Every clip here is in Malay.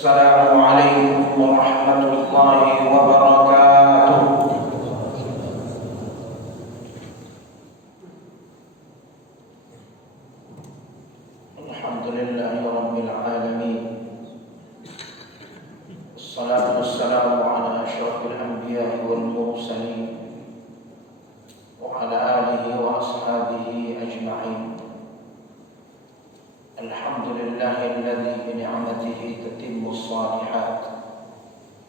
Assalamualaikum warahmatullahi wabarakatuh. Alhamdulillahi rabbil alamin. Wassalatu wassalamu ala asyrafil anbiya'i wal mursalin wa ala alihi wa ashabihi ajma'in. Alhamdulillahilladzi bi ni'matihi tatimmu shalihat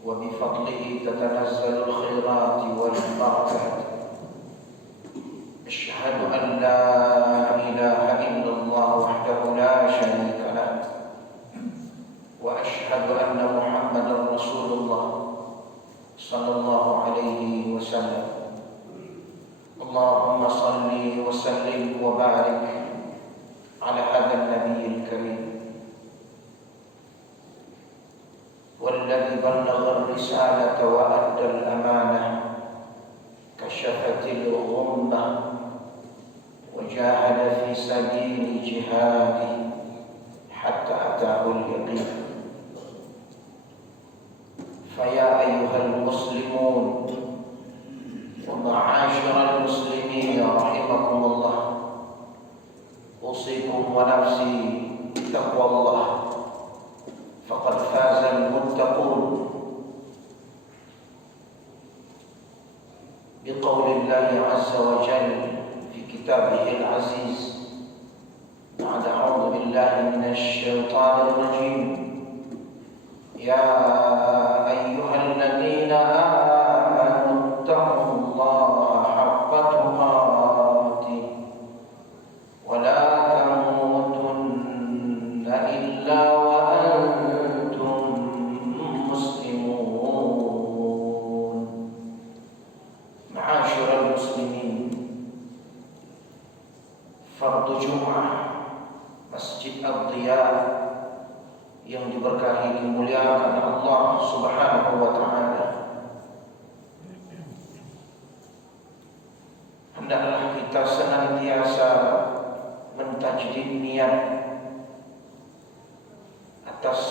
wa bi fadlihi tatanazzalu al-khairat wal barakat. Asyhadu an la ilaha illallah wahdahu la syarika lah wa asyhadu anna Muhammadar Rasulullah sallallahu alaihi wasallam. Allahumma salli wa sallim wa barik على هذا النبي الكريم والذي بلغ الرسالة وأدى الأمانة كشف الغمة وجاهد في سبيل جهاده حتى أتاه اليقين. فيا أيها المسلمون ومعاشر المسلمين رحمكم الله، أوصيكم ونفسي بتقوى الله فقد فاز المتقون. بقول الله عز وجل في كتابه العزيز بعد أعوذ بالله من الشيطان الرجيم: يا أيها الذين آمنوا اتقوا الله حق تقاته ولا إلا وأنتم مسلمون. معاشر المسلمين، fardu Jum'ah Masjid Ad-Diya yang diberkahi dimuliakan Allah Subhanahu wa taala, hendaklah kita senantiasa mentajdid niat atas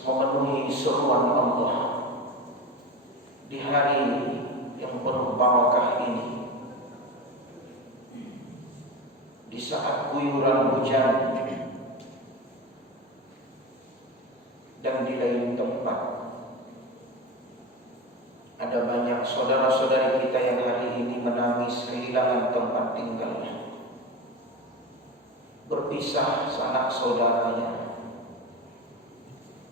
memenuhi seruan Allah di hari yang penuh barakah ini, di saat guyuran hujan dan di lain tempat ada banyak saudara-saudari kita yang hari ini menangis kehilangan tempat tinggalnya, berpisah sanak saudaranya.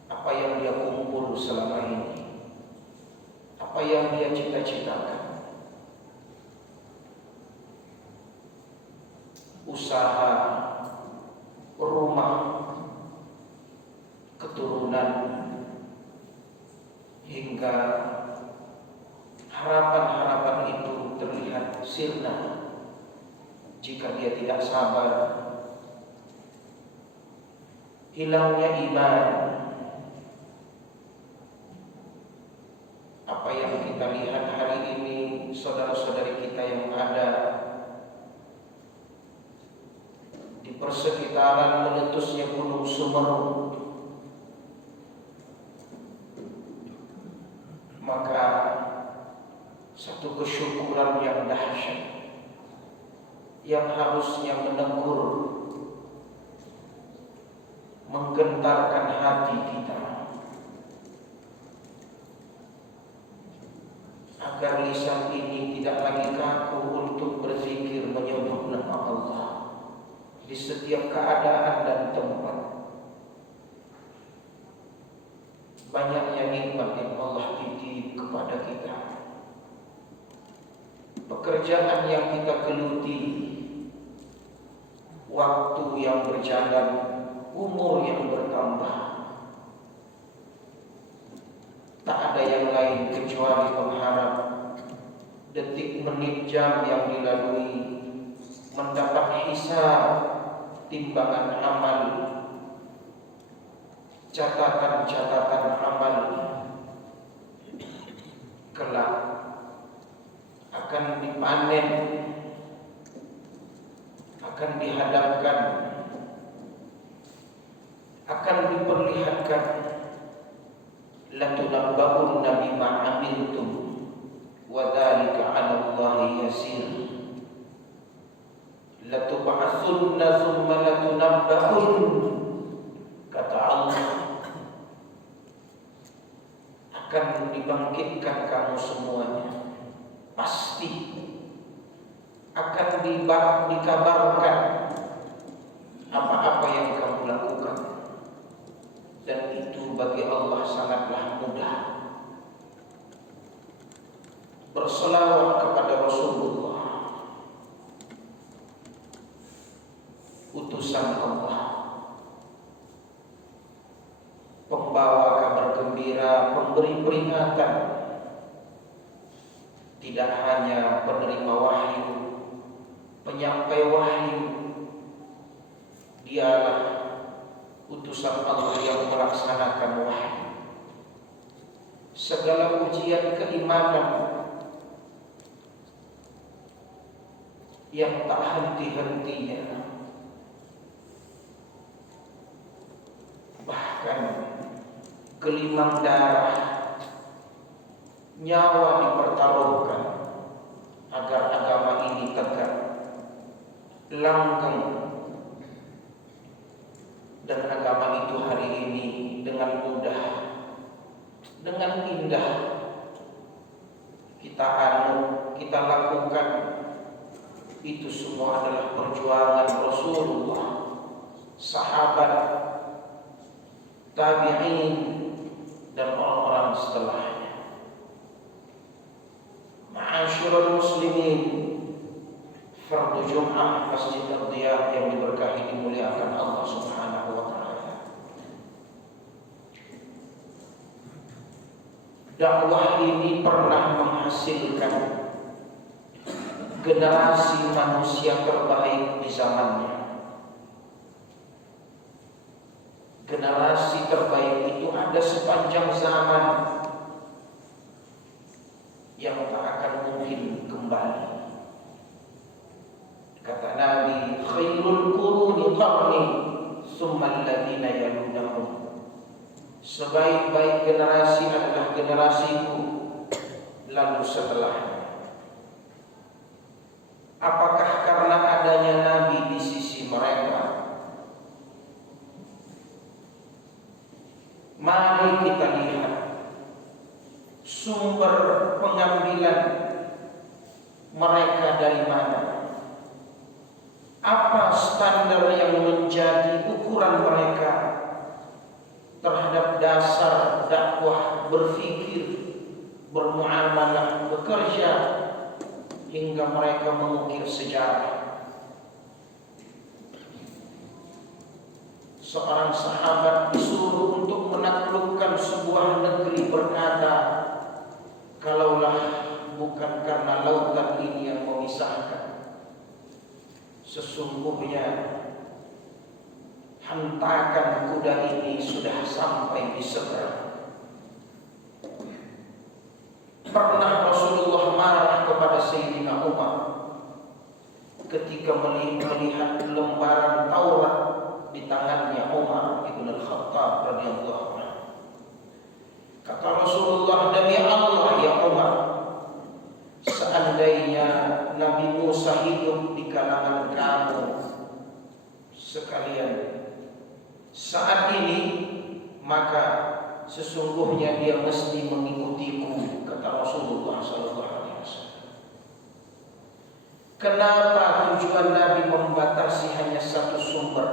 Apa yang dia kumpul selama ini, apa yang dia cita-citakan, usaha, rumah, keturunan, hingga harapan-harapan itu terlihat sirna jika dia tidak sabar. Hilangnya iman. Apa yang kita lihat hari ini, saudara-saudari kita yang ada di persekitaran meletusnya Gunung Semeru, maka satu kesyukuran yang dahsyat yang harusnya menegur, menggentarkan hati kita agar lisan ini tidak lagi kaku untuk berzikir menyebut nama Allah di setiap keadaan dan tempat. Banyaknya nikmat yang Allah titip kepada kita, pekerjaan yang kita geluti, waktu yang berjalan, umur yang bertambah. Tak ada yang lain kecuali pengharap detik, menit, jam yang dilalui mendapat hisab, timbangan amal, catatan-catatan amal kelak akan dipanen, akan dihadapkan, akan diperlihatkan latunabba'unna bima 'amiltum wa dzalika 'ala Allahi yasir. Latub'atsunna tsumma latunabba'un, kata Allah, akan dibangkitkan kamu semuanya, pasti akan dikabarkan apa-apa yang kamu lakukan, dan itu bagi Allah sangatlah mudah. Berselawat kepada Rasulullah, utusan Allah, pembawa kabar gembira, pemberi peringatan, tidak hanya penerima wahyu, penyampai wahyu. Dialah utusan Allah yang melaksanakan wahyu. Segala ujian keimanan yang tak henti-hentinya, bahkan gelimang darah, nyawa dipertaruhkan agar agama ini tegak, langgeng, dan agama itu hari ini dengan mudah, dengan indah kita kita lakukan. Itu semua adalah perjuangan Rasulullah, sahabat, tabi'in, dan orang-orang setelahnya. Ma'asyiral muslimin, fardu Jum'ah Masjid Ad-Diya yang diberkahi, dimuliakan Allah Subhanahu wa taala. Dakwah ini pernah menghasilkan generasi manusia terbaik di zamannya. Generasi terbaik itu ada sepanjang zaman yang tak akan mungkin kembali. Kata Nabi, khairul quruni qarni tsumma alladziina yalunahum. Sebaik-baik generasi adalah generasiku, lalu setelahnya. Apakah karena adanya Nabi di sisi mereka? Mari kita lihat sumber pengambilan mereka dari mana. Apa standar yang menjadi ukuran mereka terhadap dasar dakwah, berfikir, bermuamalah, bekerja, hingga mereka mengukir sejarah. Seorang sahabat disuruh untuk menaklukkan sebuah negeri, berkata, kalaulah bukan karena lautan ini yang memisahkan, sesungguhnya hentakan kuda ini sudah sampai di seberang. Pernah Rasulullah marah kepada Sayyidina Umar ketika melihat lembaran Taurat di tangannya Umar ibn al-Khattab radhiyallahu anhu. Kata Rasulullah, demi Allah ya Umar, seandainya Nabi Musa hidup di kalangan kamu sekalian saat ini, maka sesungguhnya dia mesti mengikutiku, kata Rasulullah SAW. Kenapa tujuan Nabi membatasi hanya satu sumber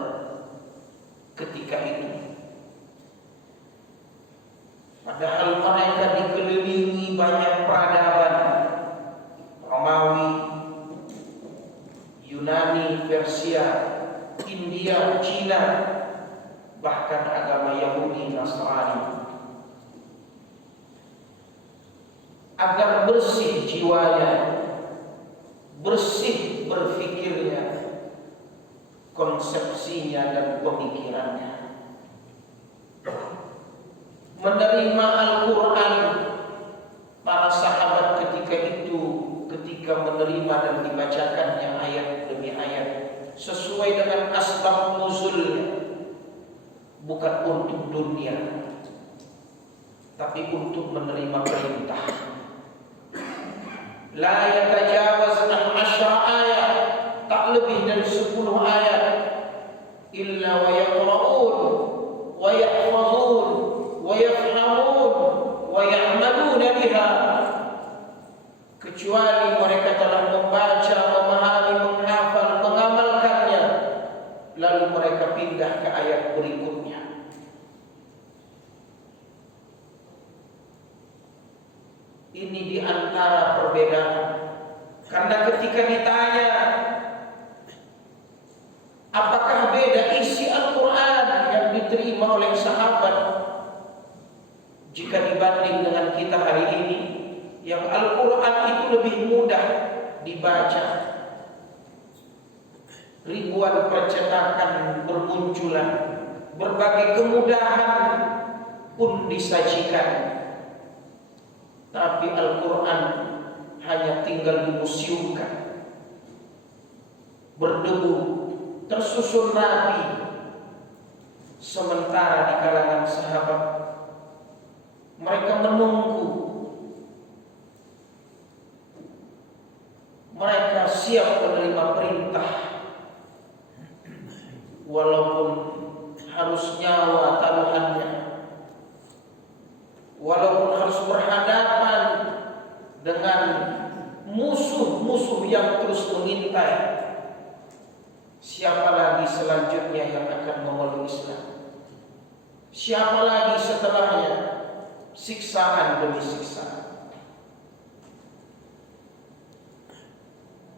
ketika itu? Padahal mereka dikelilingi banyak peradaban, Romawi, Yunani, Persia, India, Cina, bahkan agama Yahudi, Nasrani. Agar bersih jiwanya, bersih berfikirnya, konsepsinya dan pemikirannya, menerima Al-Quran. Para sahabat ketika menerima dan dibacakannya ayat demi ayat sesuai dengan asbab nuzulnya, bukan untuk dunia, tapi untuk menerima perintah. La yatajawaz an 10 ayat, tak lebih dari 10 ayat, illa wa yaqra'un wa yahfazun wa yafhamun wa ya'maluna biha, kecuali mereka telah membaca, memahami, menghafal, mengamalkannya, lalu mereka pindah ke ayat berikutnya. Ini di antara perbedaan. Karena ketika ditanya apakah beda isi Al-Quran yang diterima oleh sahabat jika dibanding dengan kita hari ini, yang Al-Quran itu lebih mudah dibaca, ribuan percetakan bermunculan, berbagai kemudahan pun disajikan. Tapi Al-Quran hanya tinggal dimuseumkan, berdebu, tersusun rapi. Sementara di kalangan sahabat, mereka menunggu, mereka siap menerima perintah, walaupun harus nyawa taruhannya, walaupun harus berhadapan dengan musuh-musuh yang terus mengintai. Siapa lagi selanjutnya yang akan memeluk Islam? Siapa lagi setelahnya? Siksaan demi siksaan.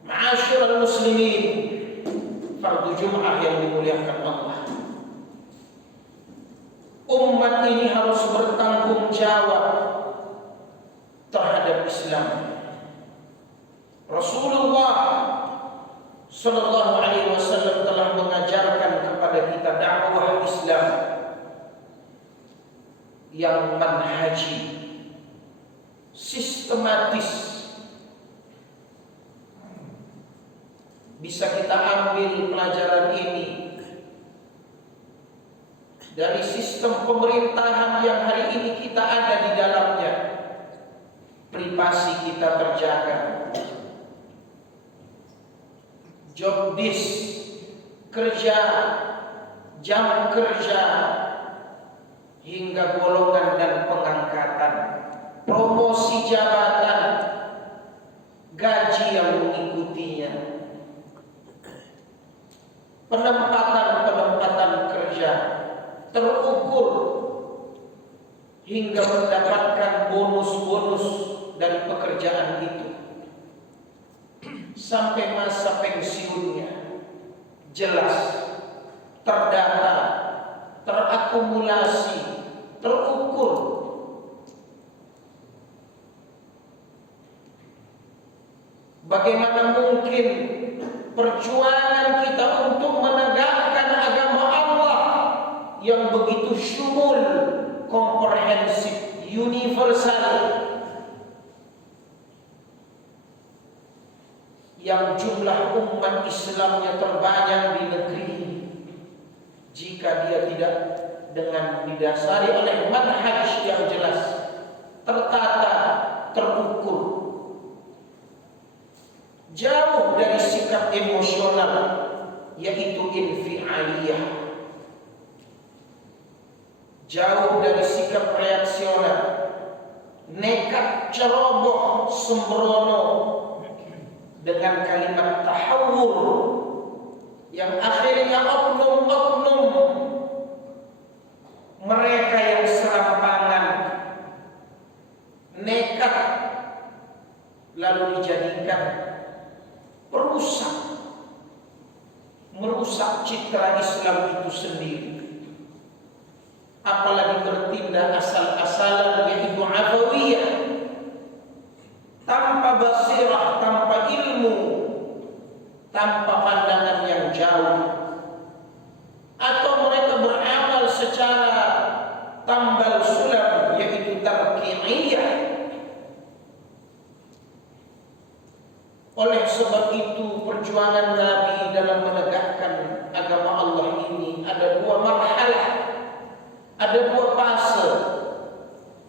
Ma'asyiral muslimin, fardu Jum'ah yang dimuliakan Allah, umat ini harus bertanggung jawab terhadap Islam. Rasulullah Sallallahu Alaihi Wasallam telah mengajarkan kepada kita dakwah Islam yang manhaji, sistematis. Bisa kita ambil pelajaran ini dari sistem pemerintahan yang hari ini kita ada di dalamnya. Privasi kita terjaga, job desk, kerja, jam kerja, hingga golongan dan pengangkatan, promosi jabatan, gaji yang mengikutinya, penempatan kerja terukur hingga mendapatkan bonus-bonus dari pekerjaan itu, sampai masa pensiunnya jelas, terdata, terakumulasi, terukur. Bagaimana mungkin perjuangan kita untuk menegakkan agama Allah yang begitu syumul, komprehensif, universal, yang jumlah umat Islamnya terbanyak di negeri ini, jika dia tidak dengan didasari oleh manhaj yang jelas, tertata, terukur, jauh dari sikap emosional, yaitu infialiyah, jauh dari sikap reaksional, nekat, ceroboh, sembrono, dengan kalimat tahawur yang akhirnya oknum-oknum mereka yang serampangan nekat lalu dijadikan perusak, merusak citra Islam itu sendiri. Apalagi bertindak asal-asalan, yaitu afawiyah, tanpa basirah, tanpa ilmu, tanpa pandangan yang jauh, atau mereka beramal secara tambal sulam, yaitu tarki'iyah. Oleh sebab itu, perjuangan Nabi dalam menegakkan agama Allah ini ada dua marhalah, ada dua fase.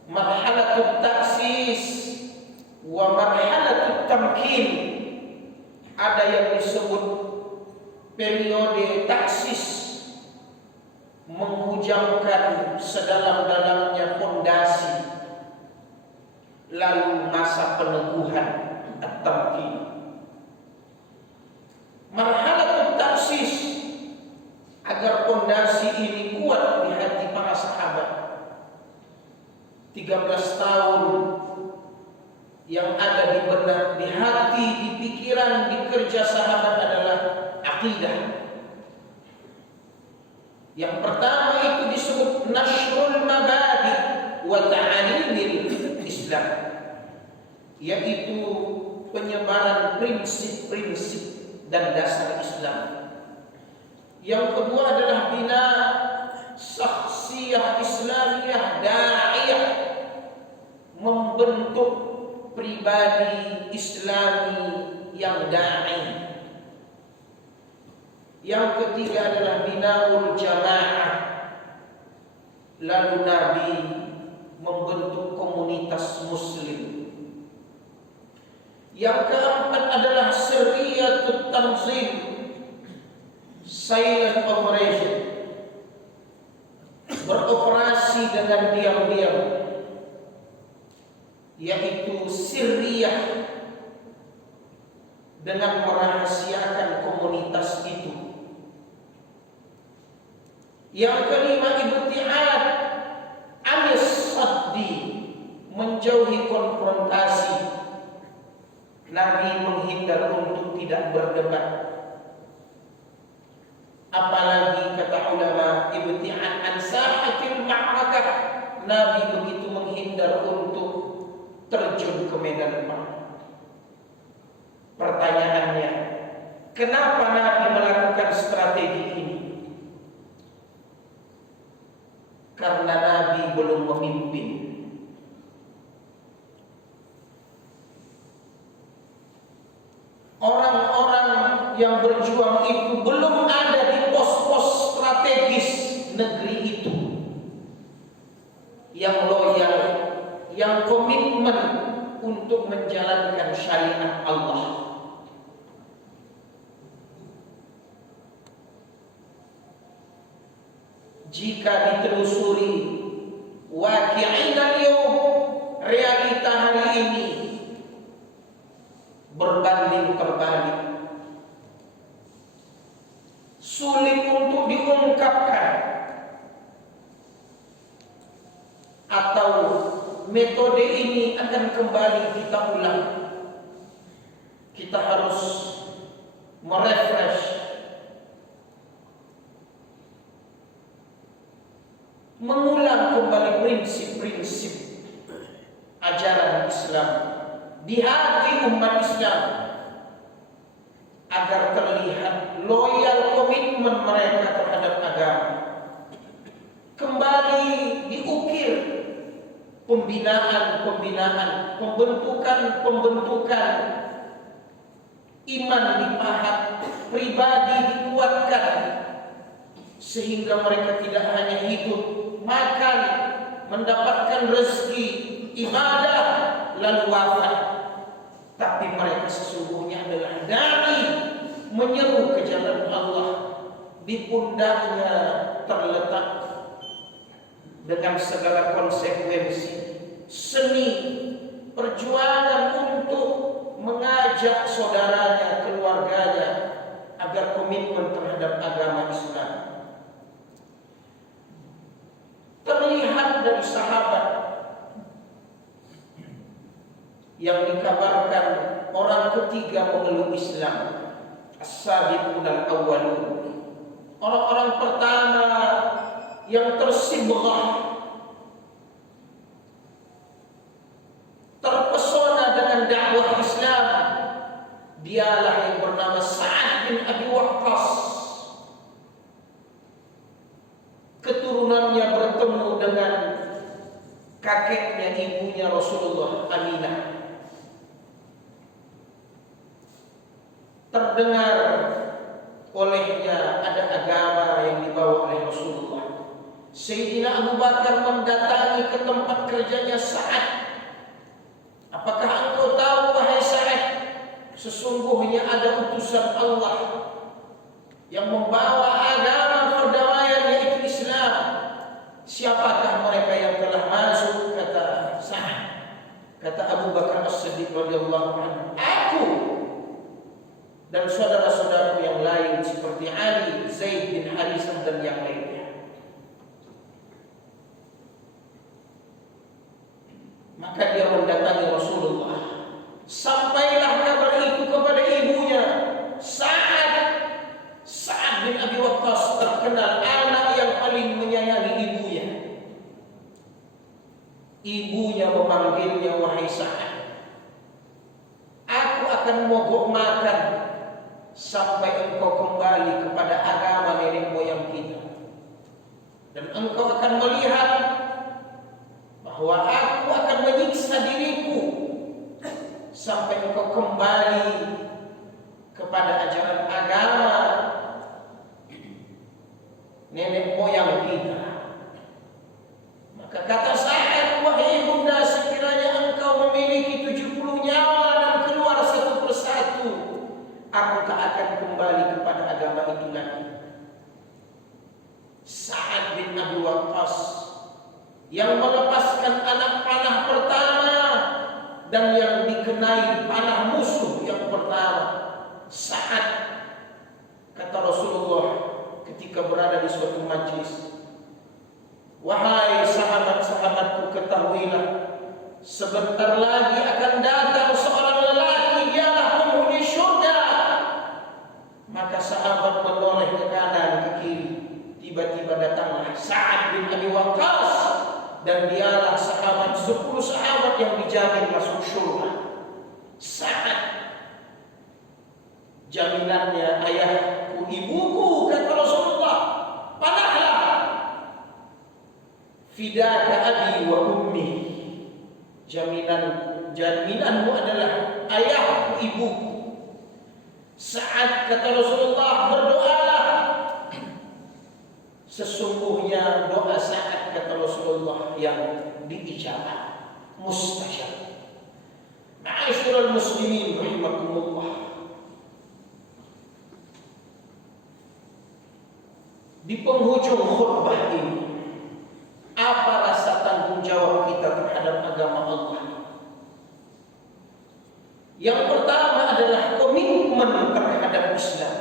marhalatut taksis wa marhalatut tamkin. Ada yang disebut periode taksis, menghujamkan sedalam-dalamnya fondasi, lalu masa peneguhan at-tamkin. Marhalatut taksis, agar fondasi ini kuat di hati para sahabat. 13 tahun yang ada di benak, di hati, di pikiran, di kerja sahabat adalah akidah. Yang pertama itu disebut nashrul mabadi wa ta'alimil Islam, yaitu penyebaran prinsip-prinsip dan dasar Islam. Yang kedua adalah bina syakhsiyah Islamiyah da'iyah, membentuk pribadi Islami yang da'i. Yang ketiga adalah binaul jamaah, lalu Nabi membentuk komunitas muslim. Yang keempat adalah sirriyatut tanzim, silent operation, beroperasi dengan diam-diam, yaitu sirriyah, dengan merahasiakan komunitas itu. Yang kelima ibtiad anis saddi, menjauhi konfrontasi. Nabi menghindar untuk tidak berdebat. Apalagi kata ulama, ibtiad an sahatil ma'rakah, Nabi begitu menghindar untuk terjun ke medan perang. Pertanyaannya, kenapa Nabi melakukan strategi ini? Karena Nabi belum memimpin. Orang-orang yang berjuang itu belum ada di pos-pos strategis negeri itu, yang loyal, yang komitmen untuk menjalankan syariat Allah. Jika ditelusuri waqi'ina al-yawm, realita hari ini berbanding terbalik, sulit untuk diungkapkan, atau metode ini akan kembali kita ulang. Kita harus merefresh, mengulang kembali prinsip-prinsip ajaran Islam di hati umat Islam, agar terlihat loyal komitmen mereka terhadap agama. Kembali diukir pembinaan, pembentukan iman dipahat, pribadi dikuatkan, sehingga mereka tidak hanya hidup, makan, mendapatkan rezeki, ibadah, lalu wafat, tapi mereka sesungguhnya adalah dai, menyeru ke jalan Allah. Di pundaknya terletak dengan segala konsekuensi seni perjuangan untuk mengajak saudaranya, keluarganya agar komitmen terhadap agama Islam. Terlihat dari sahabat yang dikabarkan orang ketiga memeluk Islam, as-sabiqun al-awwalun, orang-orang pertama yang tersibghah, terpesona dengan dakwah Islam, dialah yang bernama Sa'ad bin Abi Waqqas. Keturunannya bertemu dengan kakeknya, ibunya Rasulullah, Aminah. Terdengar olehnya ada agama yang dibawa oleh Rasulullah, Sayyidina Abu Bakar mendatangi ke tempat kerjanya Sa'ad. Apakah engkau tahu wahai Sa'ad, sesungguhnya ada utusan Allah yang membawa agama perdamaian yaitu Islam. Siapakah mereka yang telah masuk? Kata Sa'ad. Kata Abu Bakar As-Siddiq radhiyallahu anhu, aku dan saudara-saudaraku yang lain seperti Ali, Zaid bin Harisah dan yang lainnya. Maka dia mendatangi Rasulullah. Sampailah kabar itu kepada ibunya. Sa'ad bin Abi Waqqas terkenal anak yang paling menyayangi ibunya. Ibunya memanggilnya, wahai Sa'ad, aku akan mogok makan sampai engkau kembali kepada agama nenek moyang kita. Dan engkau akan melihat bahwa aku akan menyiksa diriku sampai engkau kembali kepada ajaran agama nenek moyang kita. Maka kata Sa'ad, wahai ibunda, sekiranya engkau memiliki 70 nyawa dan keluar satu persatu, aku tak akan kembali kepada agama itu lagi. Sa'ad bin Abi Waqqas yang melepaskan anak panah pertama dan yang dikenai panah musuh yang pertama. Sa'ad, kata Rasulullah ketika berada di suatu majlis, wahai sahabat-sahabatku, ketahuilah sebentar lagi akan datang seorang lelaki, dialah penghuni syurga. Maka sahabat menoleh ke kanan ke kiri. Tiba-tiba datanglah Sa'ad bin Abi Waqqas, dan dialah sahabat 10 sahabat yang dijamin masuk syurga. Sa'ad, jaminannya ayahku, ibuku, kata Rasulullah, panahlah. Fidaka abi wa ummi, jaminanmu adalah ayahku, ibuku. Sa'ad, kata Rasulullah, berdoalah. Sesungguhnya doa Sa'ad, kata Rasulullah, yang diijabah, mustajab. Ma'asyiral muslimin rahimakumullah. Di penghujung khutbah ini, apa rasa tanggung jawab kita terhadap agama Allah? Yang pertama adalah komitmen terhadap Islam.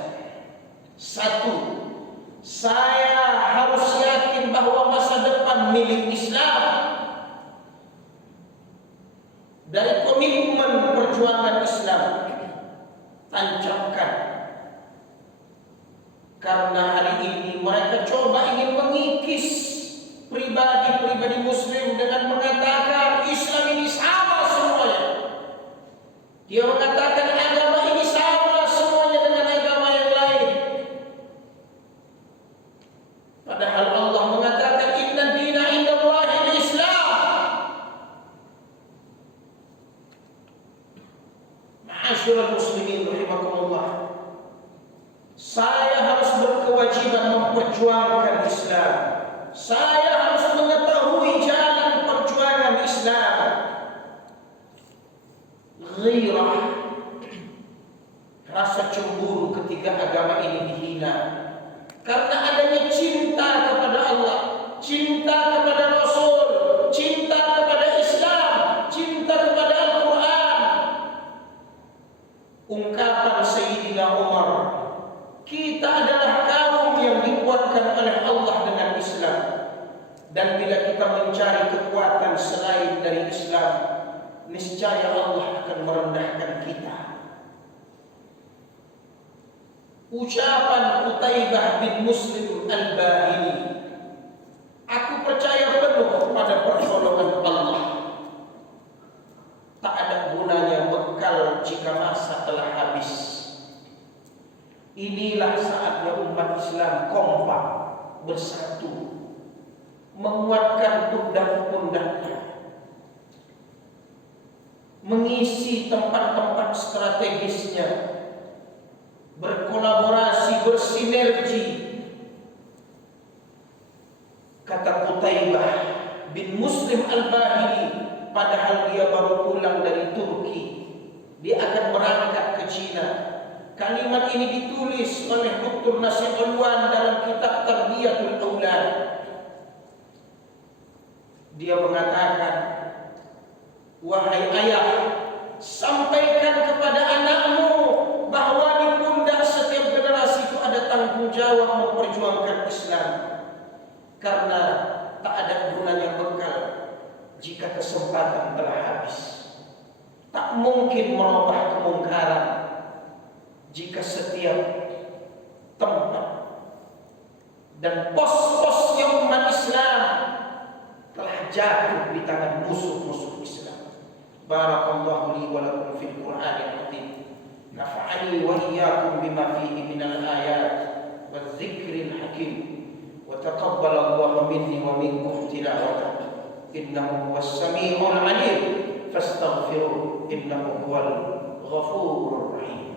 Satu, saya harus yakin bahwa masa depan milik Islam. Dari komitmen perjuangan Islam, tancapkan. Karena hari ini mereka coba ingin mengikis pribadi-pribadi muslim dengan mengatakan Islam ini sama semuanya. Dia mengatakan agama ini sama semuanya dengan agama yang lain. Padahal Allah mengatakan inna dina indallahil Islam. Ma'asyiral muslimin rahimakumullah. Saya harus berkewajiban memperjuangkan Islam. Saya harus mengetahui jalan perjuangan Islam. Ghirah, rasa cemburu ketika agama ini dihina. Karena adanya cinta kepada Allah, cinta kepada Rasul, cinta kepada Islam, cinta kepada Al-Quran. Ungkapan Sayyidina Umar, kita adalah kaum yang dikuatkan oleh Allah dengan Islam. Dan bila kita mencari kekuatan selain dari Islam, niscaya Allah akan merendahkan kita. Ucapan Qutaibah bin Muslim Al-Bahili, aku percaya penuh pada pertolongan Allah. Tak ada gunanya bekal jika masa telah habis. Inilah saatnya umat Islam kompak, bersatu, menguatkan pundak-pundaknya, mengisi tempat-tempat strategisnya, berkolaborasi, bersinergi. Kata Muslim Al-Bahili, padahal dia baru pulang dari Turki. Dia akan berangkat ke Cina. Kalimat ini ditulis oleh Dr. Nasir Ulwan dalam kitab Tarbiyatul Aulad. Dia mengatakan, wahai ayah, sampaikan kepada anakmu bahwa di pundak setiap generasi itu ada tanggung jawab memperjuangkan Islam. Karena tak ada gunanya bekal jika kesempatan telah habis. Tak mungkin merubah kemungkaran jika setiap tempat dan pos-posnya umat Islam telah jatuh di tangan musuh-musuh Islam. Barakallahu li wa lakum fil Qur'anil Azim. Nafa'ani wa iyyakum bima fihi minal ayat waz zikril hakim. Wa taqabbalallahu minni wa minkum tilawatahu. Innahu huwas sami'ul 'alim. Fastaghfiruh innahu huwal ghafurur rahim.